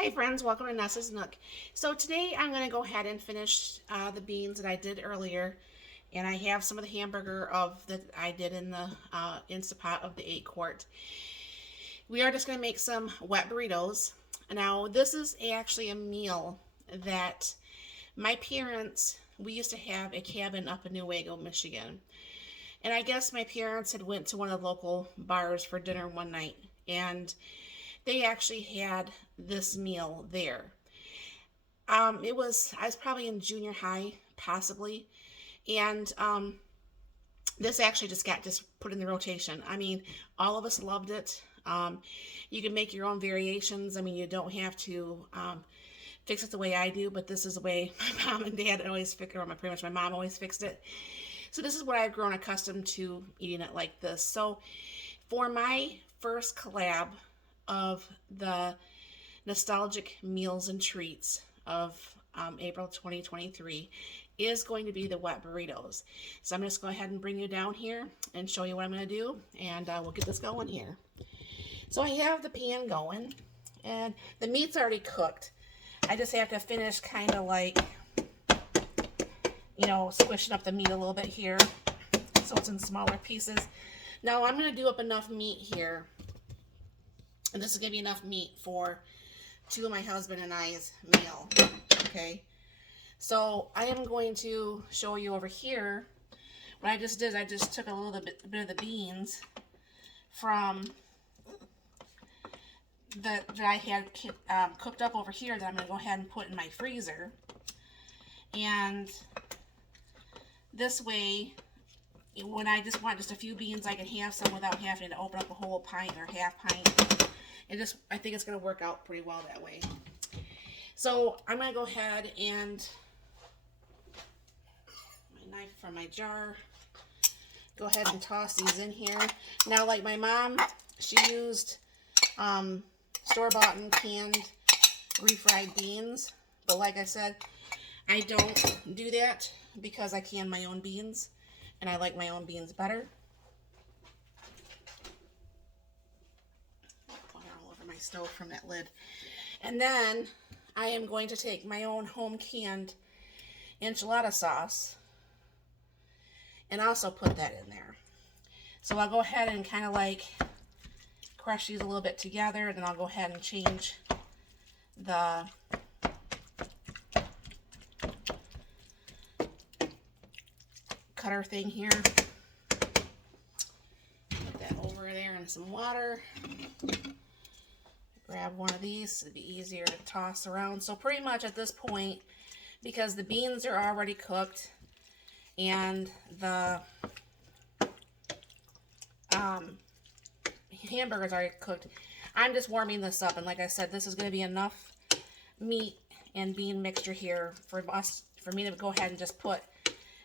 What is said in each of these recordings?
Hi friends, welcome to Nessa's Nook. So today I'm going to go ahead and finish the beans that I did earlier, and I have some of the hamburger of that I did in the Instapot of the 8 quart. We are just going to make some wet burritos. Now this is actually a meal that my parents, we used to have a cabin up in Newaygo, Michigan. And I guess my parents had went to one of the local bars for dinner one night, and they actually had this meal there. I was probably in junior high, possibly, and this actually just put in the rotation. I mean, all of us loved it. You can make your own variations. I mean, you don't have to fix it the way I do, but this is the way my mom and dad always fix it, or pretty much my mom always fixed it. So this is what I've grown accustomed to eating it like this. So for my first collab of the nostalgic meals and treats of April 2023 is going to be the wet burritos. So I'm just going to go ahead and bring you down here and show you what I'm going to do, and we'll get this going here. So I have the pan going, and the meat's already cooked. I just have to finish kind of like, squishing up the meat a little bit here so it's in smaller pieces. Now I'm going to do up enough meat here, and this is going to be enough meat for two of my husband and I's meal. Okay, so I am going to show you over here what I just did. I just took a little bit of the beans from that I had cooked up over here that I'm going to go ahead and put in my freezer, and this way when I just want just a few beans, I can have some without having to open up a whole pint or half pint. I think it's going to work out pretty well that way. So I'm going to go ahead and my knife from my jar. Go ahead and toss these in here. Now, like my mom, she used store-bought and canned refried beans. But like I said, I don't do that because I can my own beans, and I like my own beans better. All over my stove from that lid. And then I am going to take my own home canned enchilada sauce and also put that in there. So I'll go ahead and kind of like crush these a little bit together, and then I'll go ahead and change the cutter thing here. Put that over there in some water. Grab one of these, it'd be easier to toss around. So pretty much at this point, because the beans are already cooked and the hamburger's already cooked, I'm just warming this up. And like I said, this is going to be enough meat and bean mixture here for me to go ahead and just put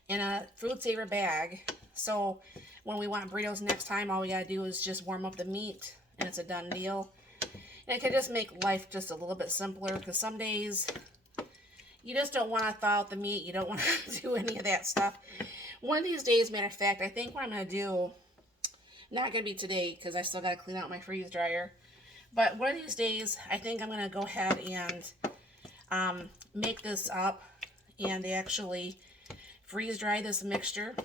in a food saver bag. So when we want burritos next time, all we got to do is just warm up the meat, and it's a done deal. And it can just make life just a little bit simpler, because some days you just don't want to thaw out the meat. You don't want to do any of that stuff. One of these days, matter of fact, I think what I'm going to do, not going to be today because I still got to clean out my freeze dryer, but one of these days, I think I'm going to go ahead and make this up and actually freeze dry this mixture.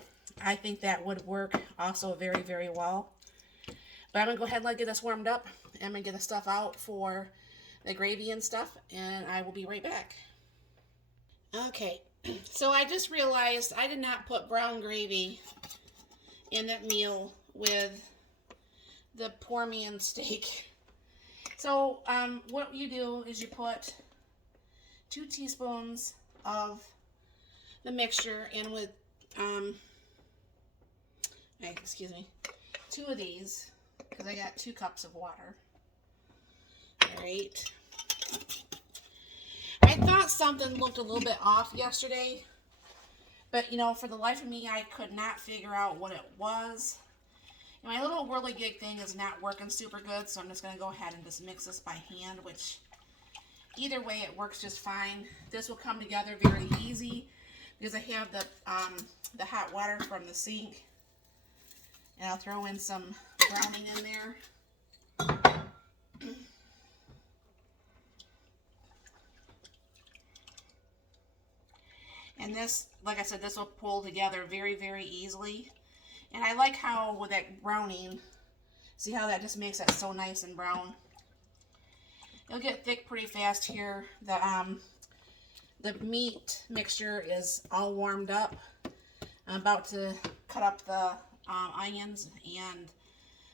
I think that would work also very, very well. But I'm going to go ahead and get this warmed up. I'm going to get the stuff out for the gravy and stuff, and I will be right back. Okay, so I just realized I did not put brown gravy in that meal with the poor man steak. So what you do is you put 2 teaspoons of the mixture in with, excuse me, 2 of these, because I got 2 cups of water. Alright. I thought something looked a little bit off yesterday, but for the life of me, I could not figure out what it was. And my little whirligig thing is not working super good, so I'm just going to go ahead and just mix this by hand, which either way it works just fine. This will come together very easy because I have the hot water from the sink, and I'll throw in some browning in there. And this, like I said, this will pull together very, very easily. And I like how with that browning, see how that just makes it so nice and brown. It'll get thick pretty fast here. The meat mixture is all warmed up. I'm about to cut up the onions and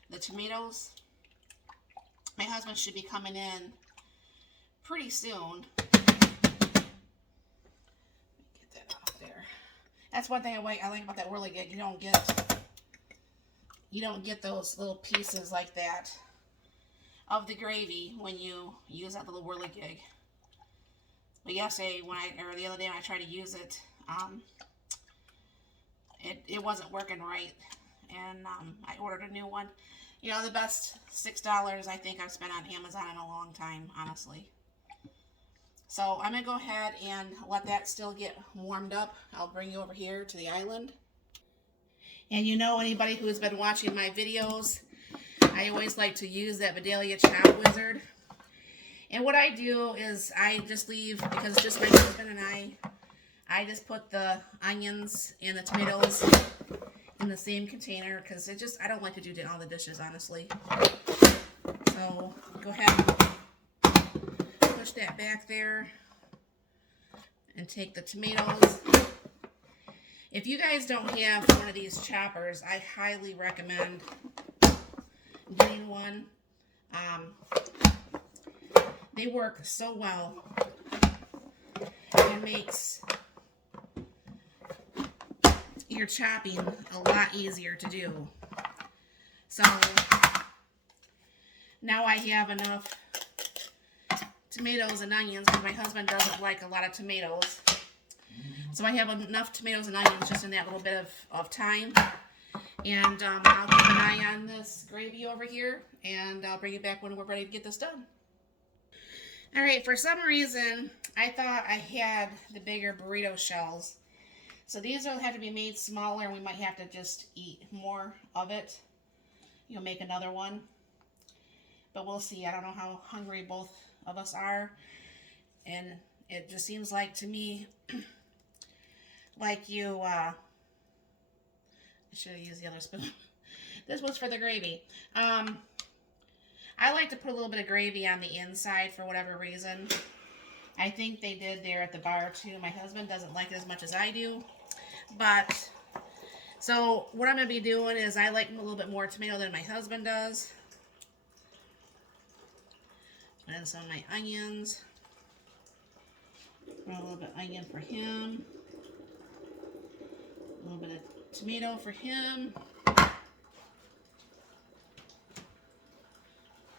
the tomatoes. My husband should be coming in pretty soon. Get that off there. That's one thing I like about that whirligig. You don't get those little pieces like that of the gravy when you use that little whirligig. But yesterday, or the other day when I tried to use it, it wasn't working right, and I ordered a new one. You know, the best $6 I think I've spent on Amazon in a long time, honestly. So I'm going to go ahead and let that still get warmed up. I'll bring you over here to the island. And you know, anybody who's been watching my videos, I always like to use that Vidalia Chop Wizard. And what I do is I just leave, because it's just my husband and I just put the onions and the tomatoes in the same container, because I don't like to do all the dishes, honestly. So go ahead and push that back there and take the tomatoes. If you guys don't have one of these choppers, I highly recommend getting one. They work so well. It makes your chopping a lot easier to do. So now I have enough tomatoes and onions, because my husband doesn't like a lot of tomatoes. So I have enough tomatoes and onions just in that little bit of time. And I'll keep an eye on this gravy over here, and I'll bring it back when we're ready to get this done. Alright, for some reason, I thought I had the bigger burrito shells. So these will have to be made smaller, and we might have to just eat more of it. You'll make another one. But we'll see. I don't know how hungry both of us are. And it just seems like to me, like you, I should have used the other spoon. This was for the gravy. I like to put a little bit of gravy on the inside for whatever reason. I think they did there at the bar too. My husband doesn't like it as much as I do. But, so what I'm going to be doing is I like a little bit more tomato than my husband does. Put in some of my onions. Put a little bit of onion for him. A little bit of tomato for him.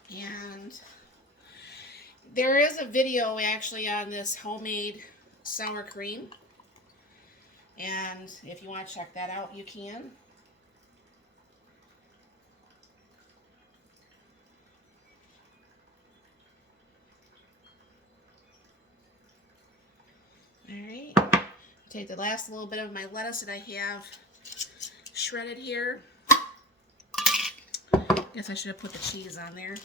And there is a video actually on this homemade sour cream. And if you want to check that out, you can. Alright. Take the last little bit of my lettuce that I have shredded here. Guess I should have put the cheese on there.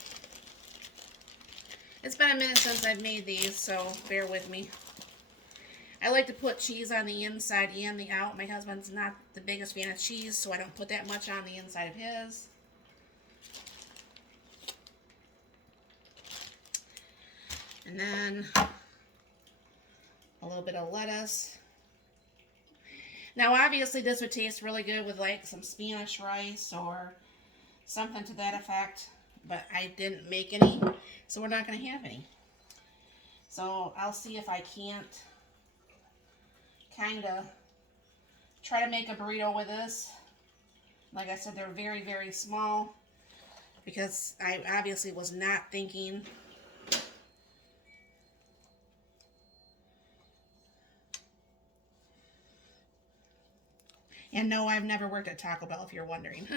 It's been a minute since I've made these, so bear with me. I like to put cheese on the inside and the out. My husband's not the biggest fan of cheese, so I don't put that much on the inside of his. And then a little bit of lettuce. Now obviously this would taste really good with like some Spanish rice or something to that effect, but I didn't make any, so we're not going to have any. So I'll see if I can't kind of try to make a burrito with this. Like I said, they're very, very small, because I obviously was not thinking. And no, I've never worked at Taco Bell, if you're wondering.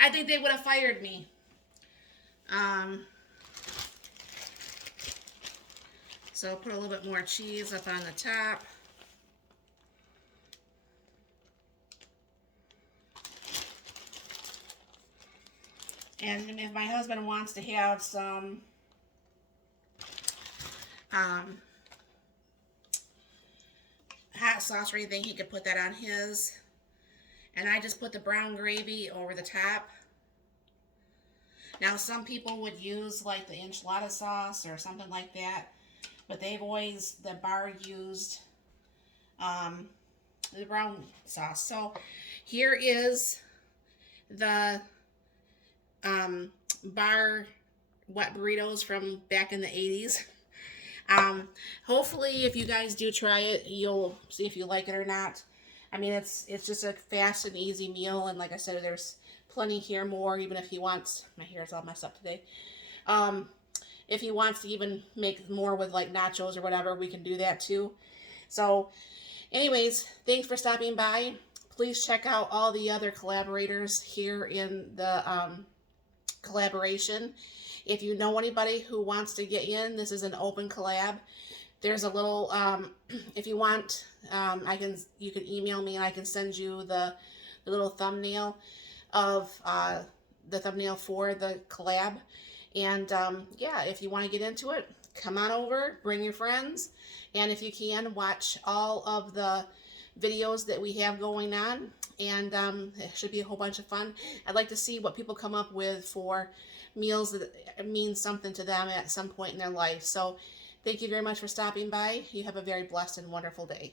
I think they would have fired me. So put a little bit more cheese up on the top. And if my husband wants to have some hot sauce or anything, he could put that on his. And I just put the brown gravy over the top. Now, some people would use like the enchilada sauce or something like that, but the bar used the brown sauce. So here is the bar wet burritos from back in the 80s. Hopefully, if you guys do try it, you'll see if you like it or not. I mean, it's just a fast and easy meal, and like I said, there's plenty here more, even if he wants, my hair's all messed up today. If he wants to even make more with like nachos or whatever, we can do that too. So anyways, thanks for stopping by. Please check out all the other collaborators here in the collaboration. If you know anybody who wants to get in, this is an open collab. There's a little, if you want, you can email me and I can send you the little thumbnail of the thumbnail for the collab. And yeah, if you want to get into it, come on over, bring your friends, and if you can, watch all of the videos that we have going on, and it should be a whole bunch of fun. I'd like to see what people come up with for meals that mean something to them at some point in their life. So thank you very much for stopping by. You have a very blessed and wonderful day.